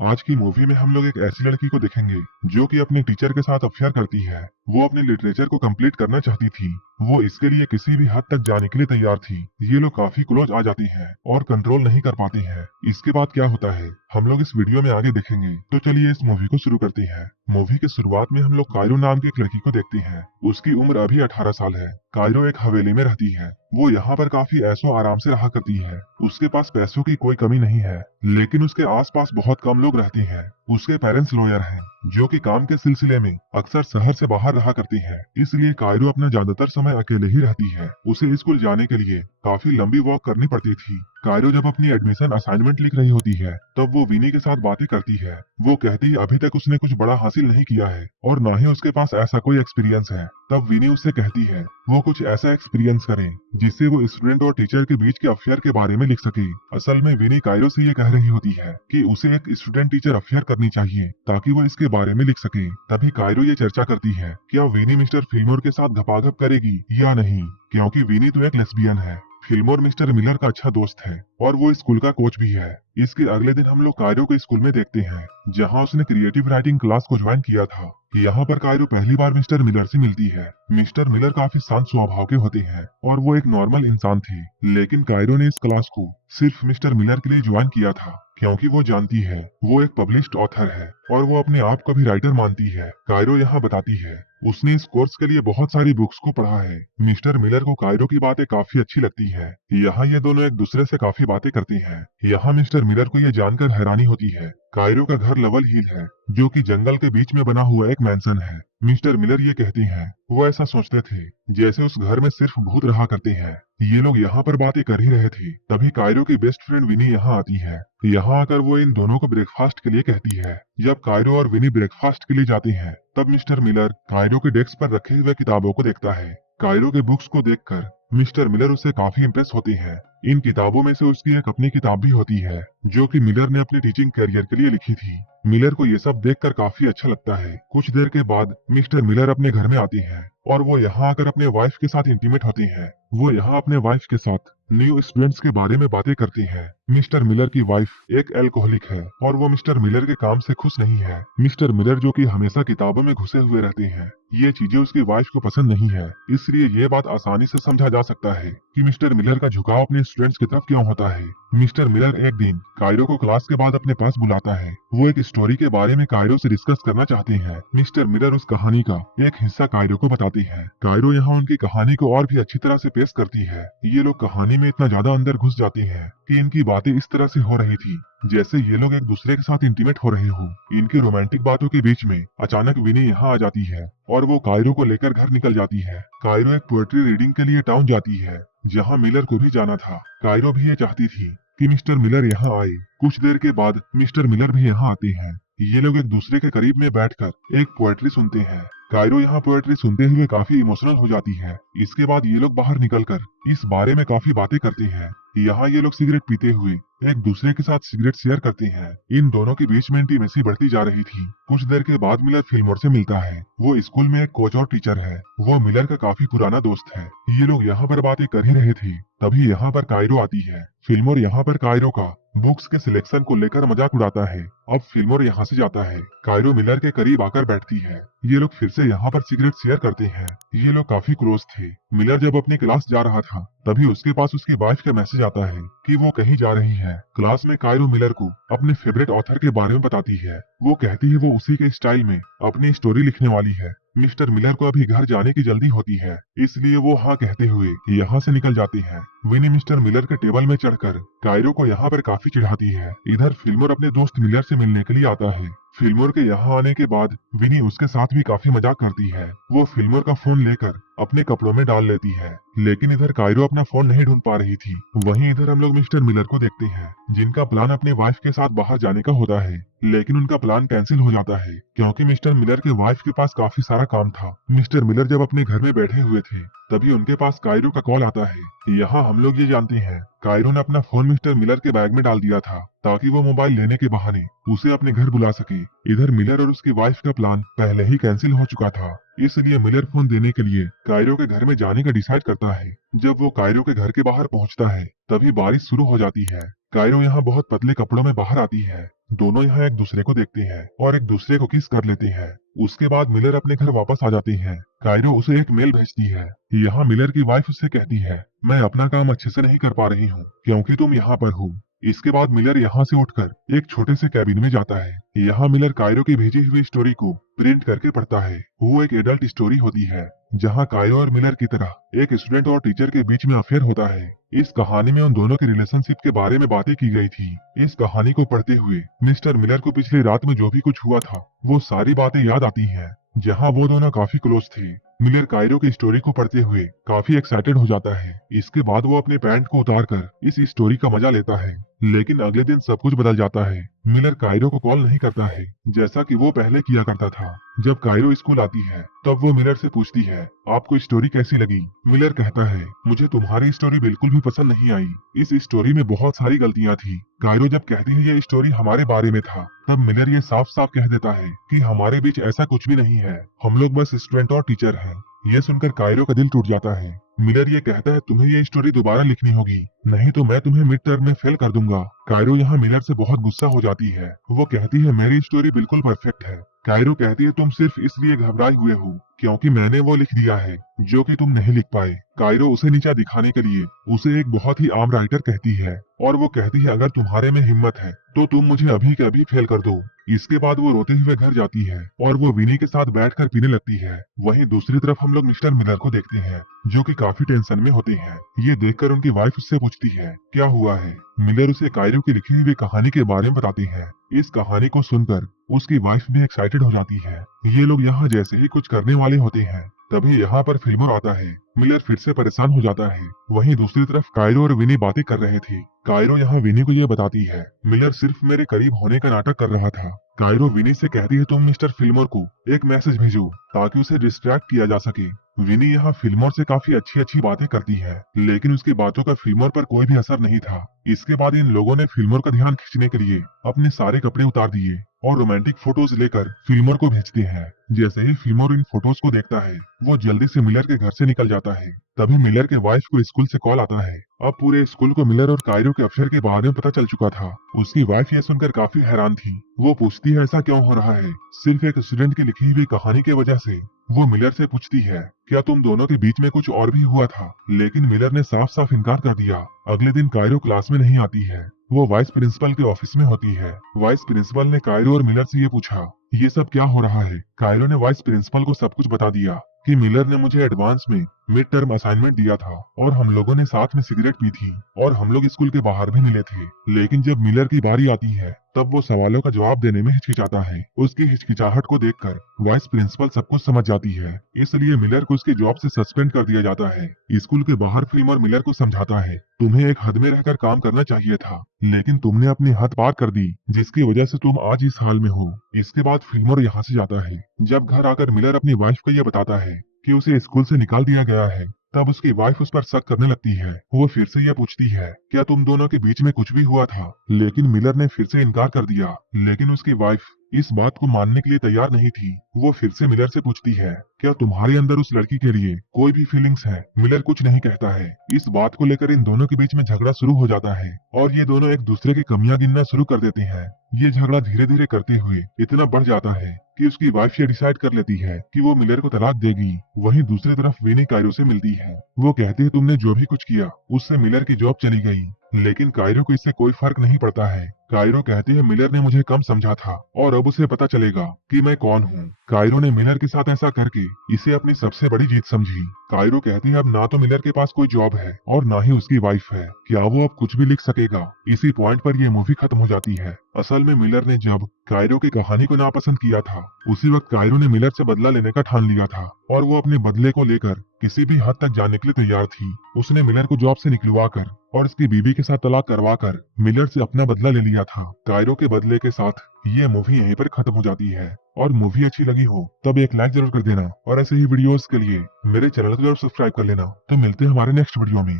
आज की मूवी में हम लोग एक ऐसी लड़की को देखेंगे जो कि अपने टीचर के साथ अफेयर करती है। वो अपने लिटरेचर को कंप्लीट करना चाहती थी। वो इसके लिए किसी भी हद तक जाने के लिए तैयार थी। ये लोग काफी क्लोज आ जाती हैं और कंट्रोल नहीं कर पाती हैं। इसके बाद क्या होता है हम लोग इस वीडियो में आगे देखेंगे। तो चलिए इस मूवी को शुरू करते हैं। मूवी की शुरुआत में हम लोग कायरो नाम की एक लड़की को देखते हैं। उसकी उम्र अभी 18 साल है। कायरो एक हवेली में रहती है। वो यहाँ पर काफी ऐशो आराम से रहा करती है। उसके पास पैसों की कोई कमी नहीं है, लेकिन उसके आसपास बहुत कम लोग रहते हैं। उसके पेरेंट्स लॉयर हैं, जो कि काम के सिलसिले में अक्सर शहर से बाहर रहा करती हैं। इसलिए कायरो अपना ज्यादातर समय अकेले ही रहती है। उसे स्कूल जाने के लिए काफी लंबी वॉक करनी पड़ती थी। कायरो जब अपनी एडमिशन असाइनमेंट लिख रही होती है तब वो विनी के साथ बातें करती है। वो कहती है अभी तक उसने कुछ बड़ा हासिल नहीं किया है और ना ही उसके पास ऐसा कोई एक्सपीरियंस है। तब विनी उससे कहती है वो कुछ ऐसा एक्सपीरियंस करे जिससे वो स्टूडेंट और टीचर के बीच के अफेयर के बारे में लिख सके। असल में विनी कायरो से ये कह रही होती है कि उसे एक स्टूडेंट टीचर अफेयर करनी चाहिए ताकि वो इसके बारे में लिख सके। तभी कायरो ये चर्चा करती है क्या विनी मिस्टर फिल्मोर के साथ घपाघप करेगी या नहीं, क्योंकि विनी तो एक लेस्बियन है। फिल्मोर मिस्टर मिलर का अच्छा दोस्त है और वो स्कूल का कोच भी है। इसके अगले दिन हम लोग कायरो को स्कूल में देखते हैं, जहां उसने क्रिएटिव राइटिंग क्लास को ज्वाइन किया था। यहाँ पर कायरो पहली बार मिस्टर मिलर से मिलती है। मिस्टर मिलर काफी शांत स्वभाव के होते हैं और वो एक नॉर्मल इंसान थे, लेकिन कायरो ने इस क्लास को सिर्फ मिस्टर मिलर के लिए ज्वाइन किया था क्योंकि वो जानती है वो एक पब्लिश्ड ऑथर है और वो अपने आप को भी राइटर मानती है। कायरो यहाँ बताती है उसने इस कोर्स के लिए बहुत सारी बुक्स को पढ़ा है। मिस्टर मिलर को कायरो की बातें काफी अच्छी लगती है। यहाँ ये दोनों एक दूसरे से काफी बातें करते हैं। यहाँ मिस्टर मिलर को ये जानकर हैरानी होती है कायरो का घर लेवल हिल है, जो कि जंगल के बीच में बना हुआ एक मैंसन है। मिस्टर मिलर ये कहते हैं वो ऐसा सोचते थे जैसे उस घर में सिर्फ भूत रहा करते हैं। ये लोग यहाँ पर बातें कर ही रहे थे, तभी कायरो की बेस्ट फ्रेंड विनी यहाँ आती है। यहाँ आकर वो इन दोनों को ब्रेकफास्ट के लिए कहती है। जब कायरो और विनी ब्रेकफास्ट के लिए जाते हैं तब मिस्टर मिलर कायरो के डेस्क पर रखे हुए किताबों को देखता है। कायरो के बुक्स को देखकर मिस्टर मिलर उससे काफी इम्प्रेस होते हैं। इन किताबों में से उसकी एक अपनी किताब भी होती है, जो कि मिलर ने अपने टीचिंग करियर के लिए लिखी थी। मिलर को ये सब देखकर काफी अच्छा लगता है। कुछ देर के बाद मिस्टर मिलर अपने घर में आते हैं और वो यहाँ आकर अपने वाइफ के साथ इंटीमेट होते हैं। वो यहाँ अपने वाइफ के साथ न्यू स्टूडेंट्स के बारे में बातें करते हैं। मिस्टर मिलर की वाइफ एक एल्कोहलिक है और वो मिस्टर मिलर के काम से खुश नहीं है। मिस्टर मिलर जो कि हमेशा किताबों में घुसे हुए रहते हैं, ये चीजें उसकी वाइफ को पसंद नहीं है। इसलिए ये बात आसानी से समझा जा सकता है कि मिस्टर मिलर का झुकाव अपने स्टूडेंट्स की तरफ क्यों होता है। मिस्टर मिलर एक दिन कायरो को क्लास के बाद अपने पास बुलाता है। वो एक स्टोरी के बारे में कायरो से डिस्कस करना चाहते हैं। मिस्टर मिलर उस कहानी का एक हिस्सा कायरो को बताती है। कायरो यहाँ उनकी कहानी को और भी अच्छी तरह से पेश करती है। ये लोग कहानी में इतना ज्यादा अंदर घुस जाते हैं कि इनकी बातें इस तरह से हो रही थी जैसे ये लोग एक दूसरे के साथ इंटीमेट हो रहे हो। इनकी रोमांटिक बातों के बीच में अचानक विनी यहाँ आ जाती है और वो कायरो को लेकर घर निकल जाती है। कायरो एक पोएट्री रीडिंग के लिए टाउन जाती है, जहाँ मिलर को भी जाना था। कायरो भी ये चाहती थी कि मिस्टर मिलर यहाँ आए। कुछ देर के बाद मिस्टर मिलर भी यहाँ आते हैं। ये लोग एक दूसरे के करीब में बैठकर एक पोएट्री सुनते हैं। कायरो यहाँ पोएट्री सुनते हुए काफी इमोशनल हो जाती है। इसके बाद ये लोग बाहर निकलकर इस बारे में काफी बातें करते हैं। यहाँ ये लोग सिगरेट पीते हुए एक दूसरे के साथ सिगरेट शेयर करते हैं। इन दोनों के बीच में इंटीमेसी बढ़ती जा रही थी। कुछ देर के बाद मिलर फिल्मोर से मिलता है। वो स्कूल में एक कोच और टीचर है। वो मिलर का काफी पुराना दोस्त है। ये लोग यहाँ पर बातें कर ही रहे थे, तभी यहाँ पर कायरो आती है। फिल्मोर यहाँ पर कायरो का बुक्स के सिलेक्शन को लेकर मजाक उड़ाता है। अब फिल्मोर यहाँ से जाता है। कायरो मिलर के करीब आकर बैठती है। ये लोग फिर से यहाँ पर सिगरेट शेयर करते हैं। ये लोग काफी क्लोज थे। मिलर जब अपनी क्लास जा रहा था तभी उसके पास उसकी वाइफ का मैसेज आता है कि वो कहीं जा रही है। क्लास में कायरो मिलर को अपने फेवरेट ऑथर के बारे में बताती है। वो कहती है वो उसी के स्टाइल में अपनी स्टोरी लिखने वाली है। मिस्टर मिलर को अभी घर जाने की जल्दी होती है, इसलिए वो हाँ कहते हुए यहाँ से निकल जाते हैं। विनी मिस्टर मिलर के टेबल में चढ़कर कायरो को यहाँ पर काफी चिढ़ाती है। इधर फिल्मोर अपने दोस्त मिलर से मिलने के लिए आता है। फिल्मोर के यहाँ आने के बाद विनी उसके साथ भी काफी मजाक करती है। वो फिल्मोर का फोन लेकर अपने कपड़ों में डाल लेती है, लेकिन इधर कायरो अपना फोन नहीं ढूंढ पा रही थी। वहीं इधर हम लोग मिस्टर मिलर को देखते हैं, जिनका प्लान अपने वाइफ के साथ बाहर जाने का होता है, लेकिन उनका प्लान कैंसिल हो जाता है क्योंकि मिस्टर मिलर के वाइफ के पास काफी सारा काम था। मिस्टर मिलर जब अपने घर में बैठे हुए थे तभी उनके पास कायरो का कॉल आता है। यहाँ हम लोग ये जानते हैं कायरो ने अपना फोन मिस्टर मिलर के बैग में डाल दिया था ताकि वो मोबाइल लेने के बहाने उसे अपने घर बुला सके। इधर मिलर और उसकी वाइफ का प्लान पहले ही कैंसिल हो चुका था। इसलिए मिलर फोन देने के लिए कायरो के घर में जाने का डिसाइड करता है। जब वो कायरो के घर के बाहर पहुंचता है तभी बारिश शुरू हो जाती है। कायरो यहाँ बहुत पतले कपड़ों में बाहर आती है। दोनों यहाँ एक दूसरे को देखते हैं और एक दूसरे को किस कर लेते हैं। उसके बाद मिलर अपने घर वापस आ जाती है। कायरो उसे एक मेल भेजती है। यहाँ मिलर की वाइफ उससे कहती है, मैं अपना काम अच्छे से नहीं कर पा रही हूँ क्योंकि तुम यहाँ पर हो। इसके बाद मिलर यहाँ से उठकर एक छोटे से कैबिन में जाता है। यहाँ मिलर कायरो की भेजी हुई स्टोरी को प्रिंट करके पढ़ता है। वो एक एडल्ट स्टोरी होती है जहाँ कायरो और मिलर की तरह एक स्टूडेंट और टीचर के बीच में अफेयर होता है। इस कहानी में उन दोनों के रिलेशनशिप के बारे में बातें की गई थी। इस कहानी को पढ़ते हुए मिस्टर मिलर को पिछली रात में जो भी कुछ हुआ था वो सारी बातें याद आती हैं, जहाँ वो दोनों काफी क्लोज थे। मिलर कायरो की स्टोरी को पढ़ते हुए काफी एक्साइटेड हो जाता है। इसके बाद वो अपने पैंट को उतारकर इस स्टोरी का मजा लेता है। लेकिन अगले दिन सब कुछ बदल जाता है। मिलर कायरो को कॉल नहीं करता है जैसा कि वो पहले किया करता था। जब कायरो स्कूल आती है तब वो मिलर से पूछती है, आपको स्टोरी कैसी लगी? मिलर कहता है, मुझे तुम्हारी स्टोरी बिल्कुल भी पसंद नहीं आई। इस स्टोरी में बहुत सारी गलतियां थी। कायरो जब कहती है ये स्टोरी हमारे बारे में था तब मिलर ये साफ साफ कह देता है कि हमारे बीच ऐसा कुछ भी नहीं है, हम लोग बस स्टूडेंट और टीचर हैं। ये सुनकर कायरो का दिल टूट जाता है। मिलर ये कहता है, तुम्हें ये स्टोरी दोबारा लिखनी होगी, नहीं तो मैं तुम्हें मिड टर्म में फेल कर दूंगा। कायरो यहाँ मिलर से बहुत गुस्सा हो जाती है। वो कहती है, मेरी स्टोरी बिल्कुल परफेक्ट है। कायरो कहती है, तुम सिर्फ इसलिए घबराए हुए हो क्योंकि मैंने वो लिख दिया है जो कि तुम नहीं लिख पाए। कायरो उसे नीचा दिखाने के लिए उसे एक बहुत ही आम राइटर कहती है और वो कहती है, अगर तुम्हारे में हिम्मत है तो तुम मुझे अभी के अभी फेल कर दो। इसके बाद वो रोते हुए घर जाती है और वो विनी के साथ बैठकर पीने लगती है। वहीं दूसरी तरफ हम लोग मिस्टर मिलर को देखते हैं जो कि काफी टेंशन में होते हैं। ये देखकर उनकी वाइफ उससे पूछती है, क्या हुआ है? मिलर उसे कायरो की लिखी हुई कहानी के बारे में बताती है। इस कहानी को सुनकर उसकी वाइफ भी एक्साइटेड हो जाती है। ये लोग यहाँ जैसे ही कुछ करने वाले होते हैं तभी यहाँ पर फिल्मोर आता है। मिलर फिर से परेशान हो जाता है। वहीं दूसरी तरफ कायरो और विनी बातें कर रहे थे। कायरो यहाँ विनी को ये बताती है, मिलर सिर्फ मेरे करीब होने का नाटक कर रहा था। कायरो विनी से कहती है, तुम मिस्टर फिल्मोर को एक मैसेज भेजो ताकि उसे डिस्ट्रैक्ट किया जा सके। विनी यहाँ फिल्मोर से काफी अच्छी अच्छी बातें करती है लेकिन उसकी बातों का फिल्मोर पर कोई भी असर नहीं था। इसके बाद इन लोगों ने फिल्मोर का ध्यान खींचने के लिए अपने सारे कपड़े उतार दिए और रोमांटिक फोटोज लेकर फिल्मोर को भेजते हैं। जैसे ही फिल्मोर इन फोटोज को देखता है वो जल्दी से मिलर के घर से निकल जाता है। तभी मिलर के वाइफ को स्कूल से कॉल आता है। अब पूरे स्कूल को मिलर और कायरो के अफेयर के बारे में पता चल चुका था। उसकी वाइफ ये सुनकर काफी हैरान थी। वो पूछती है, ऐसा क्यों हो रहा है? सिर्फ एक स्टूडेंट की लिखी हुई कहानी की वजह से। वो मिलर से पूछती है, क्या तुम दोनों के बीच में कुछ और भी हुआ था? लेकिन मिलर ने साफ साफ इनकार कर दिया। अगले दिन कायरो क्लास में नहीं आती है। वो वाइस प्रिंसिपल के ऑफिस में होती है। वाइस प्रिंसिपल ने कायरो और मिलर से ये पूछा, ये सब क्या हो रहा है? कायरो ने वाइस प्रिंसिपल को सब कुछ बता दिया कि मिलर ने मुझे एडवांस में मिड टर्म असाइनमेंट दिया था और हम लोगों ने साथ में सिगरेट पी थी और हम लोग स्कूल के बाहर भी मिले थे। लेकिन जब मिलर की बारी आती है तब वो सवालों का जवाब देने में हिचकिचाता है। उसकी हिचकिचाहट को देखकर वाइस प्रिंसिपल सब कुछ समझ जाती है, इसलिए मिलर को उसके जॉब से सस्पेंड कर दिया जाता है। स्कूल के बाहर फिल्मोर मिलर को समझाता है, तुम्हें एक हद में रहकर काम करना चाहिए था लेकिन तुमने अपनी हद पार कर दी जिसकी वजह से तुम आज इस हाल में हो। इसके बाद फिल्मोर यहाँ से जाता है। जब घर आकर मिलर अपनी वाइफ को यह बताता है कि उसे स्कूल से निकाल दिया गया है तब उसकी वाइफ उस पर शक करने लगती है। वो फिर से यह पूछती है, क्या तुम दोनों के बीच में कुछ भी हुआ था? लेकिन मिलर ने फिर से इनकार कर दिया। लेकिन उसकी वाइफ इस बात को मानने के लिए तैयार नहीं थी। वो फिर से मिलर से पूछती है, क्या तुम्हारे अंदर उस लड़की के लिए कोई भी फीलिंग्स है? मिलर कुछ नहीं कहता है। इस बात को लेकर इन दोनों के बीच में झगड़ा शुरू हो जाता है और ये दोनों एक दूसरे की कमियां गिनना शुरू कर देते हैं। ये झगड़ा धीरे धीरे करते हुए इतना बढ़ जाता है कि उसकी वाइफ ये डिसाइड कर लेती है कि वो मिलर को तलाक देगी। वहीं दूसरी तरफ विनी कायरो से मिलती है। वो कहती है, तुमने जो भी कुछ किया उससे मिलर की जॉब चली गई। लेकिन कायरो को इससे कोई फर्क नहीं पड़ता है। कायरो कहती है, मिलर ने मुझे कम समझा था और अब उसे पता चलेगा कि मैं कौन हूँ। कायरो ने मिलर के साथ ऐसा करके इसे अपनी सबसे बड़ी जीत समझी। कायरो कहती है, अब ना तो मिलर के पास कोई जॉब है और ना ही उसकी वाइफ है, क्या वो अब कुछ भी लिख सकेगा? इसी पॉइंट पर ये मूवी खत्म हो जाती है। असल में मिलर ने जब कायरो की कहानी को नापसंद किया था उसी वक्त कायरो ने मिलर से बदला लेने का ठान लिया था और वो अपने बदले को लेकर किसी भी हद तक जाने के लिए तैयार थी। उसने मिलर को जॉब से निकलवा कर और उसकी बीवी के साथ तलाक करवा कर मिलर से अपना बदला ले लिया था। कायरो के बदले के साथ ये मूवी यहीं पर खत्म हो जाती है। और मूवी अच्छी लगी हो तब एक लाइक जरूर कर देना और ऐसे ही वीडियोस के लिए मेरे चैनल को जरूर सब्सक्राइब कर लेना। तो मिलते हैं हमारे नेक्स्ट वीडियो में।